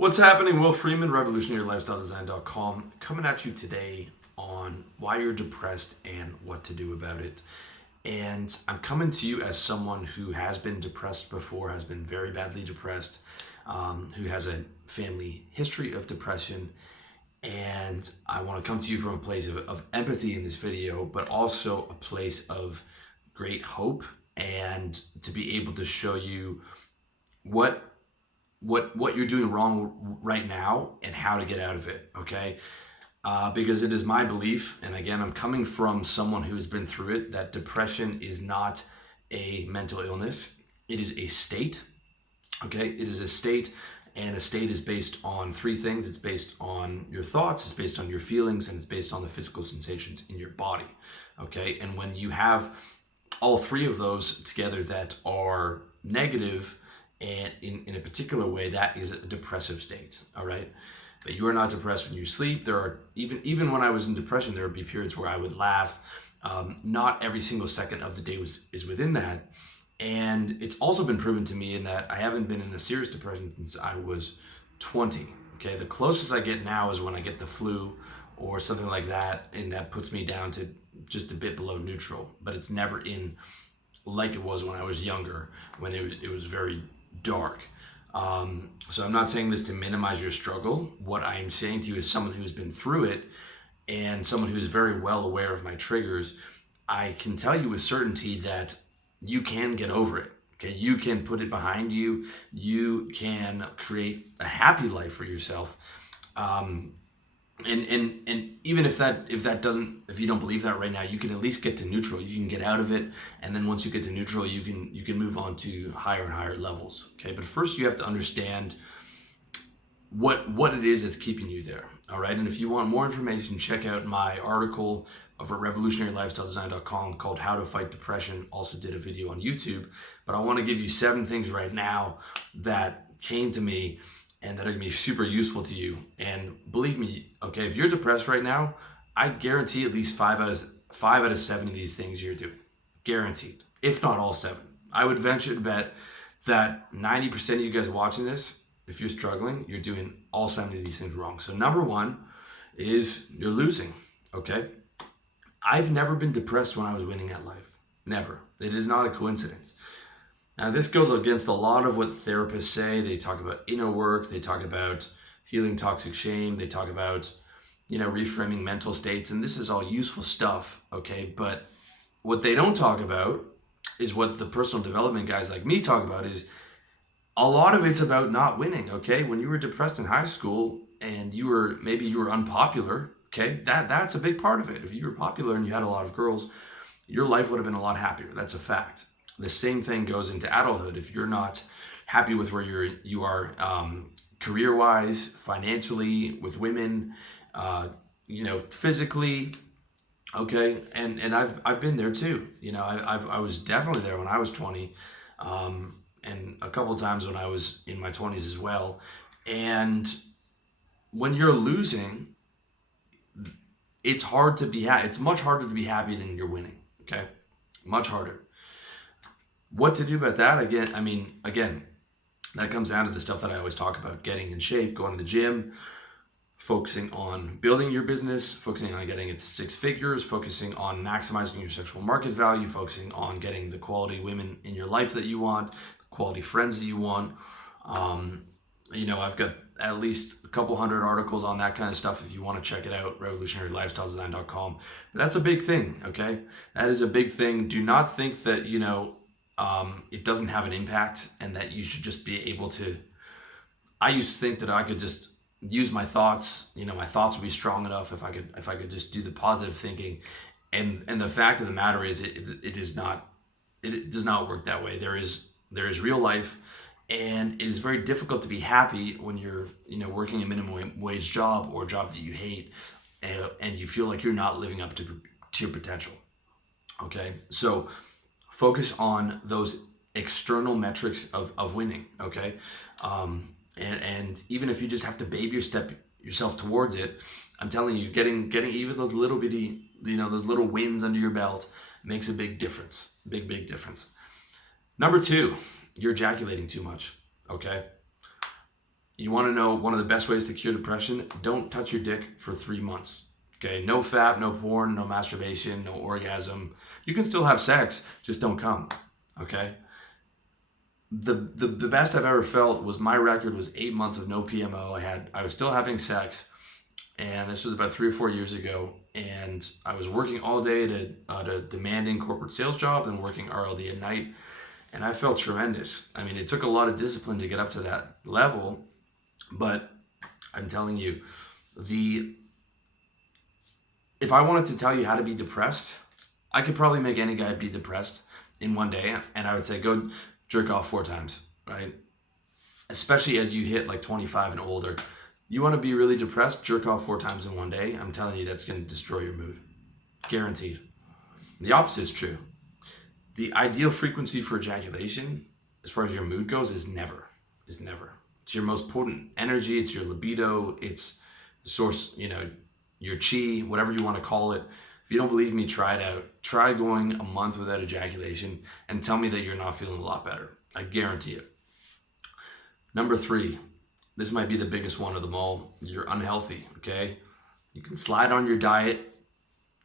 What's happening? Will Freeman, revolutionarylifestyledesign.com, coming at you today on why you're depressed and what to do about it. And I'm coming to you as someone who has been depressed before, has been very badly depressed, who has a family history of depression. And I want to come to you from a place of empathy in this video, but also a place of great hope, and to be able to show you what you're doing wrong right now and how to get out of it, okay? Because it is my belief, and again, I'm coming from someone who has been through it, that depression is not a mental illness. It is a state, okay? It is a state, and a state is based on three things. It's based on your thoughts, it's based on your feelings, and it's based on the physical sensations in your body, okay? And when you have all three of those together that are negative, and in a particular way, that is a depressive state, all right? But you are not depressed when you sleep. There are, even when I was in depression, there would be periods where I would laugh. Not every single second of the day is within that. And it's also been proven to me in that I haven't been in a serious depression since I was 20, okay? The closest I get now is when I get the flu or something like that, and that puts me down to just a bit below neutral, but it's never in like it was when I was younger, when it was very dark. So I'm not saying this to minimize your struggle. What I'm saying to you is someone who's been through it and someone who's very well aware of my triggers. I can tell you with certainty that you can get over it. Okay, you can put it behind you. You can create a happy life for yourself. And even if you don't believe that right now, you can at least get to neutral. You can get out of it, and then once you get to neutral, you can move on to higher and higher levels. Okay, but first you have to understand what it is that's keeping you there. All right, and if you want more information, check out my article over at revolutionarylifestyledesign.com called "How to Fight Depression." Also did a video on YouTube, but I want to give you 7 things right now that came to me and that are gonna be super useful to you. And believe me, okay, if you're depressed right now, I guarantee at least 5 out of 7 of these things you're doing. Guaranteed. If not all 7. I would venture to bet that 90% of you guys watching this, if you're struggling, you're doing all 7 of these things wrong. So number 1 is you're losing, okay? I've never been depressed when I was winning at life. Never. It is not a coincidence. Now, this goes against a lot of what therapists say. They talk about inner work. They talk about healing toxic shame. They talk about, reframing mental states. And this is all useful stuff, okay? But what they don't talk about is what the personal development guys like me talk about, is a lot of it's about not winning, okay? When you were depressed in high school and maybe you were unpopular, okay? That's a big part of it. If you were popular and you had a lot of girls, your life would have been a lot happier. That's a fact. The same thing goes into adulthood. If you're not happy with where you are career-wise, financially, with women, physically, okay, and I've been there too. I was definitely there when I was 20, and a couple of times when I was in my 20s as well. And when you're losing, it's hard to be happy. It's much harder to be happy than you're winning. Okay, much harder. What to do about that? Again, that comes down to the stuff that I always talk about: getting in shape, going to the gym, focusing on building your business, focusing on getting it to 6 figures, focusing on maximizing your sexual market value, focusing on getting the quality women in your life that you want, the quality friends that you want. I've got at least a couple hundred articles on that kind of stuff if you want to check it out, revolutionarylifestyledesign.com. But that's a big thing, okay? That is a big thing. Do not think that, it doesn't have an impact and that you should just be able to. I used to think that I could just use my thoughts. My thoughts would be strong enough if I could just do the positive thinking. And the fact of the matter is, it does not work that way. There is real life, and it is very difficult to be happy when you're working a minimum wage job or a job that you hate, and you feel like you're not living up to your potential. Okay, so focus on those external metrics of winning, okay? And even if you just have to baby yourself towards it, I'm telling you, getting even those little bitty, those little wins under your belt makes a big difference. Big difference. Number 2, you're ejaculating too much, okay? You want to know one of the best ways to cure depression? Don't touch your dick for 3 months. Okay, no fap, no porn, no masturbation, no orgasm. You can still have sex, just don't come. Okay? The best I've ever felt was my record was 8 months of no PMO. I was still having sex, and this was about 3 or 4 years ago. And I was working all day at a demanding corporate sales job, then working RLD at night, and I felt tremendous. I mean, it took a lot of discipline to get up to that level, but I'm telling you, if I wanted to tell you how to be depressed, I could probably make any guy be depressed in one day, and I would say go jerk off 4 times, right? Especially as you hit like 25 and older. You want to be really depressed, jerk off 4 times in one day. I'm telling you, that's going to destroy your mood. Guaranteed. The opposite is true. The ideal frequency for ejaculation, as far as your mood goes, is never. It's your most potent energy. It's your libido. It's the source, your chi, whatever you want to call it. If you don't believe me, try it out. Try going a month without ejaculation and tell me that you're not feeling a lot better. I guarantee it. Number 3, this might be the biggest one of them all. You're unhealthy, okay? You can slide on your diet,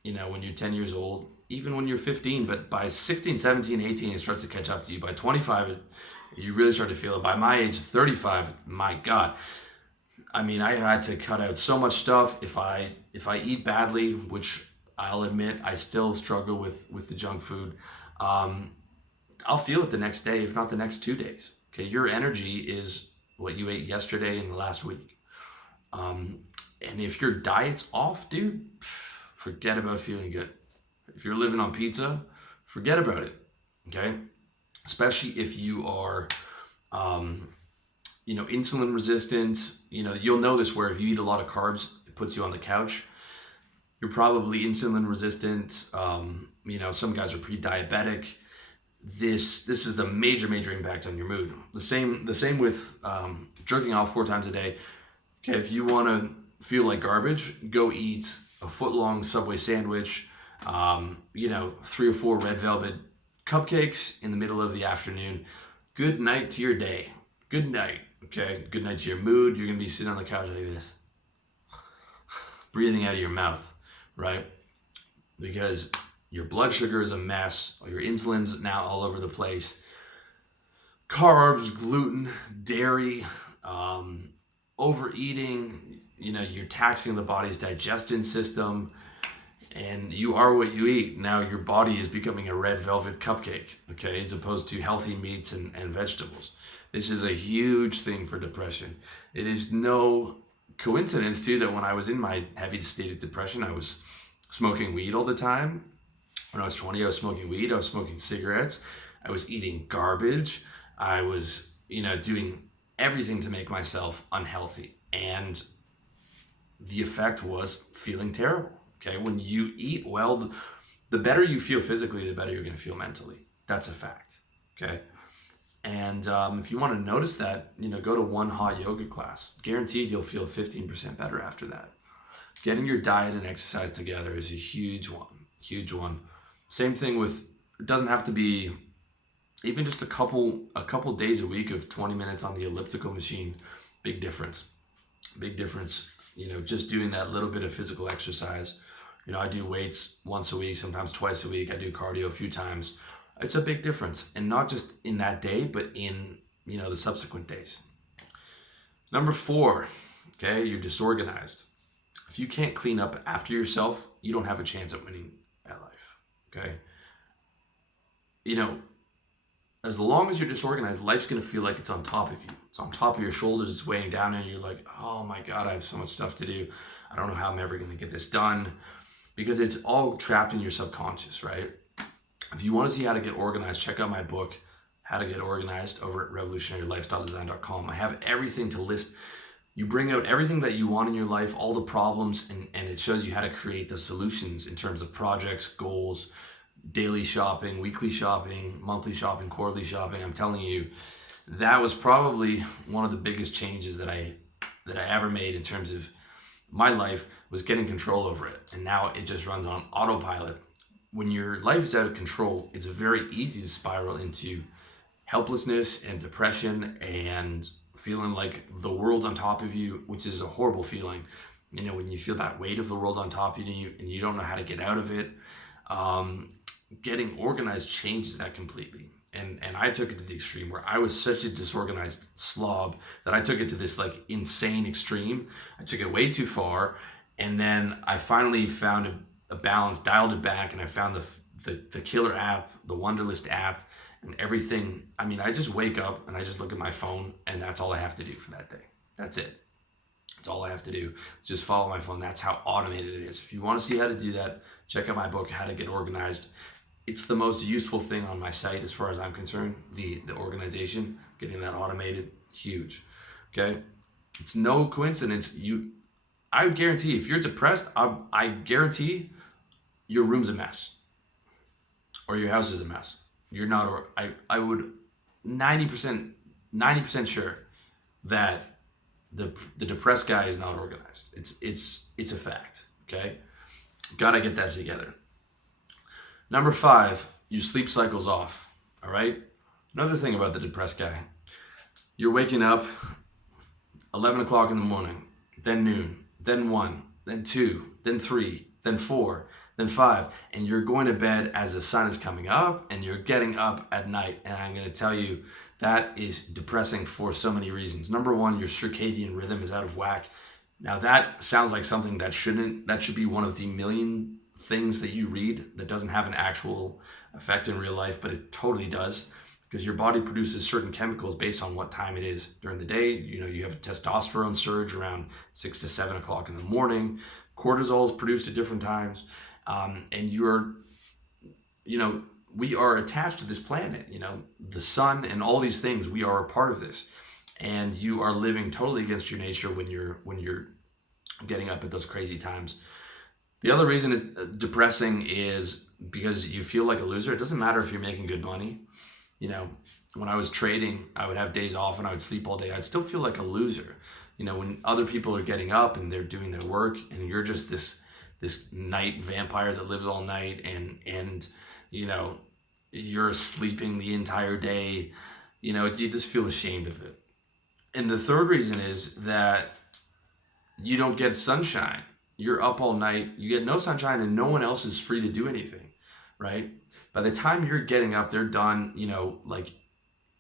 when you're 10 years old, even when you're 15, but by 16, 17, 18, it starts to catch up to you. By 25, you really start to feel it. By my age, 35, my God. I mean, I had to cut out so much stuff. If I eat badly, which I'll admit I still struggle with the junk food, I'll feel it the next day, if not the next 2 days. Okay, your energy is what you ate yesterday and the last week. And if your diet's off, dude, forget about feeling good. If you're living on pizza, forget about it. Okay, especially if you are, insulin resistant. You'll know this where if you eat a lot of carbs, it puts you on the couch. You're probably insulin resistant. Some guys are pre-diabetic. This is a major impact on your mood. The same with jerking off 4 times a day. Okay, if you want to feel like garbage, go eat a foot-long Subway sandwich. 3 or 4 red velvet cupcakes in the middle of the afternoon. Good night to your day. Good night. Okay, good night to your mood. You're gonna be sitting on the couch like this, breathing out of your mouth, right? Because your blood sugar is a mess. Your insulin's now all over the place. Carbs, gluten, dairy, overeating. You're taxing the body's digestion system, and you are what you eat. Now your body is becoming a red velvet cupcake, okay, as opposed to healthy meats and vegetables. This is a huge thing for depression. It is no coincidence, too, that when I was in my heavy state of depression, I was smoking weed all the time. When I was 20, I was smoking weed. I was smoking cigarettes. I was eating garbage. I was, doing everything to make myself unhealthy. And the effect was feeling terrible. Okay, when you eat well, the better you feel physically, the better you're going to feel mentally. That's a fact. Okay, and if you want to notice that, go to one hot yoga class. Guaranteed, you'll feel 15% better after that. Getting your diet and exercise together is a huge one. Huge one. Same thing with. It doesn't have to be even just a couple days a week of 20 minutes on the elliptical machine. Big difference. Big difference. Just doing that little bit of physical exercise. I do weights once a week, sometimes twice a week. I do cardio a few times. It's a big difference. And not just in that day, but in, the subsequent days. Number 4, okay, you're disorganized. If you can't clean up after yourself, you don't have a chance at winning at life, okay? As long as you're disorganized, life's going to feel like it's on top of you. It's on top of your shoulders. It's weighing down and you're like, oh my God, I have so much stuff to do. I don't know how I'm ever going to get this done, because it's all trapped in your subconscious, right? If you want to see how to get organized, check out my book, How to Get Organized, over at revolutionarylifestyledesign.com. I have everything to list. You bring out everything that you want in your life, all the problems, and it shows you how to create the solutions in terms of projects, goals, daily shopping, weekly shopping, monthly shopping, quarterly shopping. I'm telling you, that was probably one of the biggest changes that I ever made in terms of my life, was getting control over it. And now it just runs on autopilot. When your life is out of control, it's very easy to spiral into helplessness and depression and feeling like the world's on top of you, which is a horrible feeling. You know, when you feel that weight of the world on top of you and you don't know how to get out of it. Getting organized changes that completely. And I took it to the extreme where I was such a disorganized slob that I took it to this like insane extreme. I took it way too far, and then I finally found a balance, dialed it back, and I found the killer app, the Wunderlist app, and everything. I mean, I just wake up and I just look at my phone, and that's all I have to do for that day. That's it. That's all I have to do. Is just follow my phone. That's how automated it is. If you want to see how to do that, check out my book, How to Get Organized. It's the most useful thing on my site as far as I'm concerned. The organization, getting that automated, huge. Okay? It's no coincidence. I would guarantee if you're depressed, I guarantee your room's a mess. Or your house is a mess. You're not, I would 90% sure that the depressed guy is not organized. It's a fact. Okay? Gotta get that together. Number 5, your sleep cycle's off. All right? Another thing about the depressed guy, you're waking up 11 o'clock in the morning, then noon, then 1, then 2, then 3, then 4, then 5, and you're going to bed as the sun is coming up, and you're getting up at night. And I'm going to tell you, that is depressing for so many reasons. Number 1, your circadian rhythm is out of whack. Now that sounds like something that should be one of the million things that you read that doesn't have an actual effect in real life, but it totally does, because your body produces certain chemicals based on what time it is during the day. You know, you have a testosterone surge around 6 to 7 o'clock in the morning. Cortisol is produced at different times. And we are attached to this planet, the sun and all these things. We are a part of this, and you are living totally against your nature when you're getting up at those crazy times. The other reason is depressing is because you feel like a loser. It doesn't matter if you're making good money. When I was trading, I would have days off and I would sleep all day. I'd still feel like a loser. When other people are getting up and they're doing their work, and you're just this night vampire that lives all night, and you're sleeping the entire day. You just feel ashamed of it. And the third reason is that you don't get sunshine. You're up all night, you get no sunshine, and no one else is free to do anything, right? By the time you're getting up, they're done, like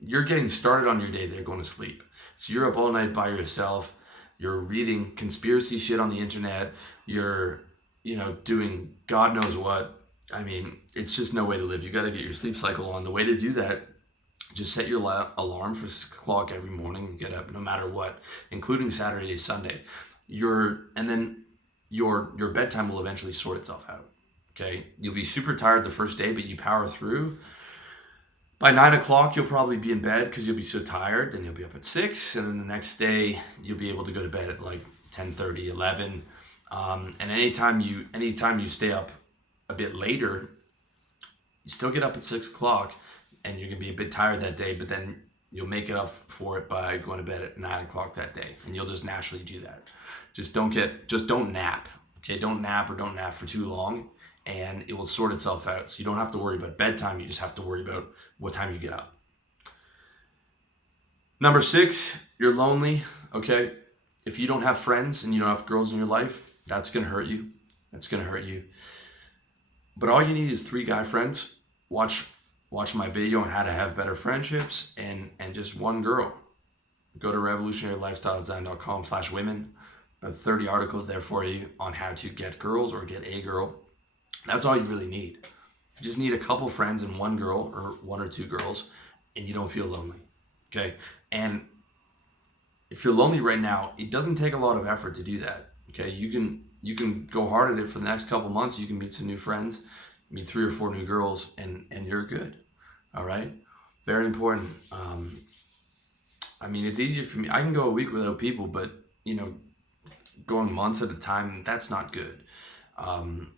you're getting started on your day, they're going to sleep. So you're up all night by yourself, you're reading conspiracy shit on the internet, you're, doing God knows what. I mean, it's just no way to live. You got to get your sleep cycle on. The way to do that, just set your alarm for 6 o'clock every morning and get up no matter what, including Saturday, Sunday. Your bedtime will eventually sort itself out. Okay, you'll be super tired the first day, but you power through. By 9 o'clock, you'll probably be in bed because you'll be so tired. Then you'll be up at 6, and then the next day you'll be able to go to bed at like 10:30, 11. And anytime you stay up a bit later, you still get up at 6 o'clock, and you're gonna be a bit tired that day. But then you'll make it up for it by going to bed at 9 o'clock that day, and you'll just naturally do that. Just don't nap. Okay, don't nap for too long, and it will sort itself out. So you don't have to worry about bedtime. You just have to worry about what time you get up. Number 6, you're lonely. Okay, if you don't have friends and you don't have girls in your life, that's gonna hurt you. But all you need is 3 guy friends. Watch my video on how to have better friendships, and just 1 girl. Go to revolutionarylifestyledesign.com/women. About 30 articles there for you on how to get girls or get a girl. That's all you really need. You just need a couple friends and 1 girl or 1 or 2 girls, and you don't feel lonely. Okay? And if you're lonely right now, it doesn't take a lot of effort to do that. Okay? You can go hard at it for the next couple months. You can meet some new friends, meet 3 or 4 new girls, and you're good. All right? Very important. I mean, it's easier for me. I can go a week without people, but going months at a time, that's not good.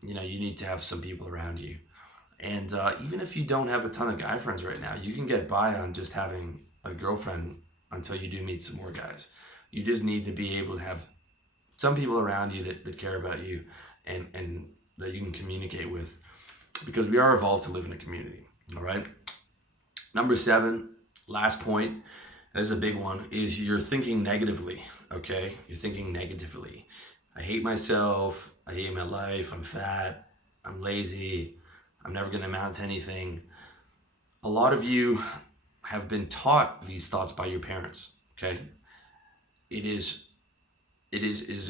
You need to have some people around you. And even if you don't have a ton of guy friends right now, you can get by on just having a girlfriend until you do meet some more guys. You just need to be able to have some people around you that care about you and that you can communicate with, because we are evolved to live in a community. All right. Number 7, last point, That's a big one, is you're thinking negatively, okay? You're thinking negatively. I hate myself. I hate my life. I'm fat. I'm lazy. I'm never going to amount to anything. A lot of you have been taught these thoughts by your parents, okay? It is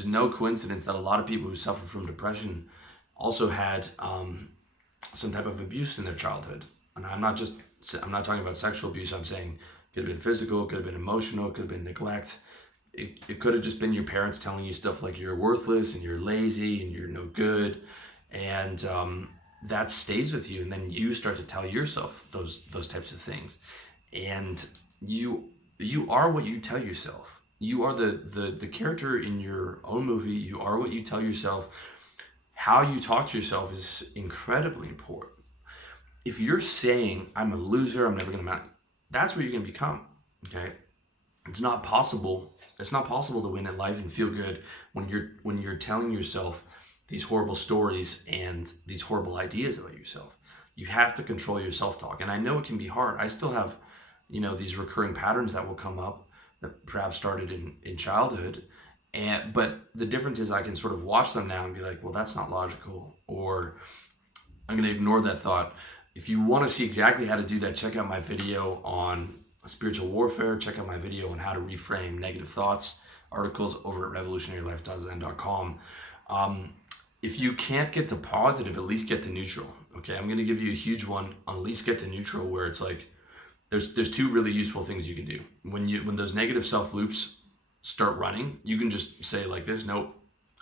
no coincidence that a lot of people who suffer from depression also had some type of abuse in their childhood. And I'm not talking about sexual abuse. I'm saying could have been physical, could have been emotional, could have been neglect. It could have just been your parents telling you stuff like you're worthless and you're lazy and you're no good. And that stays with you. And then you start to tell yourself those types of things. And you are what you tell yourself. You are the character in your own movie. You are what you tell yourself. How you talk to yourself is incredibly important. If you're saying, I'm a loser, I'm never going to amount, that's what you're going to become, okay? It's not possible to win at life and feel good when you're telling yourself these horrible stories and these horrible ideas about yourself. You have to control your self-talk. And I know it can be hard. I still have, these recurring patterns that will come up that perhaps started in childhood. But the difference is I can sort of watch them now and be like, well, that's not logical, or I'm going to ignore that thought. If you want to see exactly how to do that, check out my video on spiritual warfare. Check out my video on how to reframe negative thoughts, articles over at revolutionarylife.zen.com. If you can't get to positive, at least get to neutral. Okay, I'm going to give you a huge one on at least get to neutral, where it's like there's two really useful things you can do. When those negative self loops start running, you can just say like this, nope,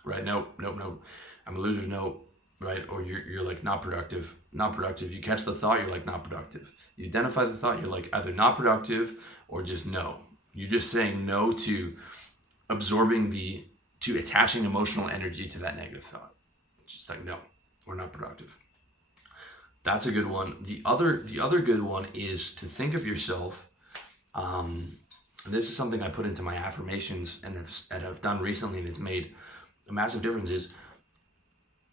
right, nope, I'm a loser, nope, right? Or you're like not productive. You catch the thought, you're like not productive. You identify the thought, you're like either not productive or just no. You're just saying no to to attaching emotional energy to that negative thought. It's just like, no, we're not productive. That's a good one. The other good one is to think of yourself. This is something I put into my affirmations and have done recently, and it's made a massive difference. Is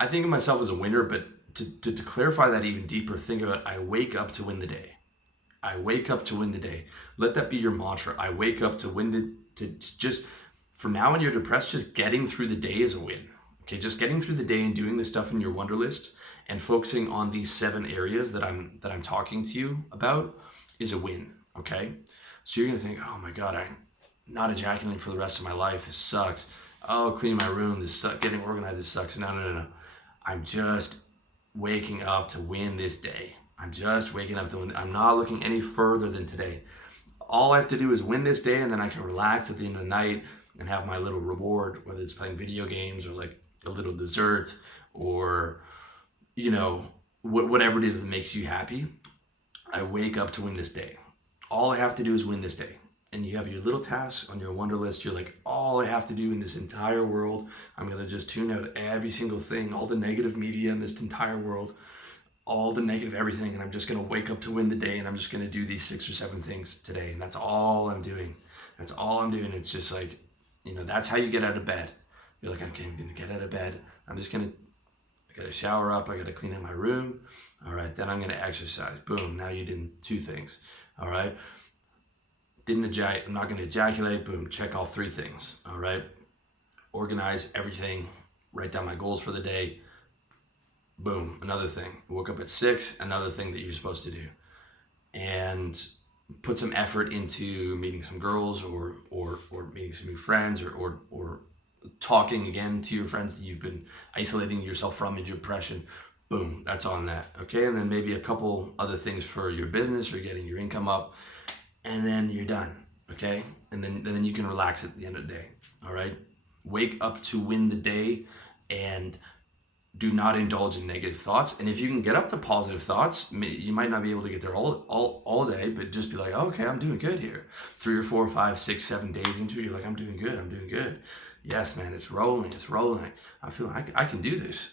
I think of myself as a winner, but to clarify that even deeper, think about I wake up to win the day. I wake up to win the day. Let that be your mantra. I wake up to win just from now when you're depressed, just getting through the day is a win. Okay, just getting through the day and doing the stuff in your wonder list and focusing on these 7 areas that I'm talking to you about is a win. Okay, so you're gonna think, oh my God, I'm not ejaculating for the rest of my life. This sucks. Oh, cleaning my room. This sucks. Getting organized. This sucks. No. I'm just waking up to win this day. I'm just waking up to win. I'm not looking any further than today. All I have to do is win this day, and then I can relax at the end of the night and have my little reward, whether it's playing video games or like a little dessert or, whatever it is that makes you happy. I wake up to win this day. All I have to do is win this day. And you have your little tasks on your wonder list. You're like, all I have to do in this entire world, I'm going to just tune out every single thing, all the negative media in this entire world, all the negative everything. And I'm just going to wake up to win the day. And I'm just going to do these 6 or 7 things today. And that's all I'm doing. That's all I'm doing. It's just like, that's how you get out of bed. You're like, okay, I'm going to get out of bed. I got to shower up. I got to clean out my room. All right. Then I'm going to exercise. Boom. Now you did 2 things. All right. I'm not going to ejaculate. Boom. Check all 3 things. All right. Organize everything. Write down my goals for the day. Boom. Another thing. Woke up at 6. Another thing that you're supposed to do. And put some effort into meeting some girls or meeting some new friends or talking again to your friends that you've been isolating yourself from in your depression. Boom. That's on that. Okay. And then maybe a couple other things for your business or getting your income up. And then you're done, okay? And then you can relax at the end of the day, all right? Wake up to win the day and do not indulge in negative thoughts. And if you can get up to positive thoughts, you might not be able to get there all day, but just be like, oh, okay, I'm doing good here. 3 or 4 or 5, 6, 7 days into it, you're like, I'm doing good. Yes, man, it's rolling. I feel like I can do this.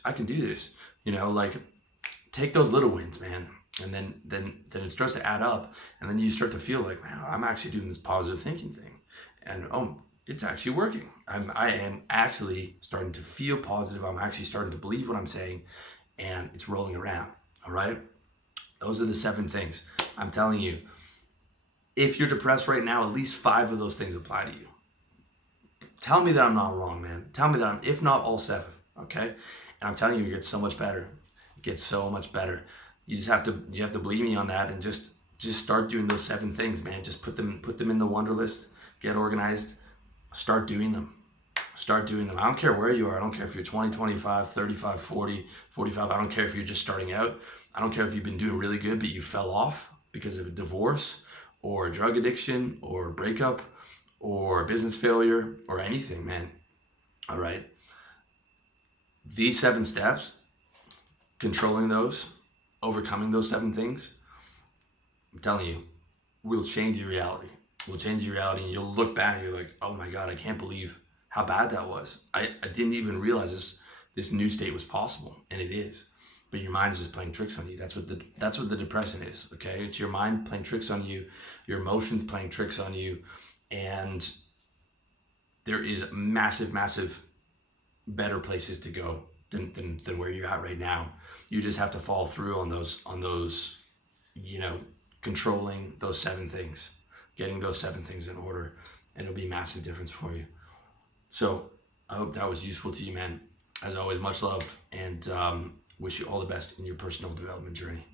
Take those little wins, man. And then it starts to add up, and then you start to feel like, man, I'm actually doing this positive thinking thing, and it's actually working. I am actually starting to feel positive. I'm actually starting to believe what I'm saying, and it's rolling around. All right, those are the 7 things. I'm telling you, if you're depressed right now, at least 5 of those things apply to you. Tell me that I'm not wrong, man. Tell me that I'm, if not all 7, okay? And I'm telling you, it gets so much better. It gets so much better. You have to believe me on that, and just start doing those 7 things, man. Just put them in the wonder list. Get organized. Start doing them. Start doing them. I don't care where you are. I don't care if you're 20, 25, 35, 40, 45. I don't care if you're just starting out. I don't care if you've been doing really good, but you fell off because of a divorce or a drug addiction or a breakup or a business failure or anything, man. All right. These 7 steps, controlling those, overcoming those 7 things, I'm telling you, will change your reality. Will change your reality, and you'll look back and you're like, oh my God, I can't believe how bad that was. I didn't even realize this new state was possible, and it is. But your mind is just playing tricks on you. That's what the depression is, okay? It's your mind playing tricks on you, your emotions playing tricks on you, and there is massive, massive better places to go than where you're at right now. You just have to follow through on those, controlling those 7 things, getting those 7 things in order, and it'll be a massive difference for you. So I hope that was useful to you, man. As always, much love, and wish you all the best in your personal development journey.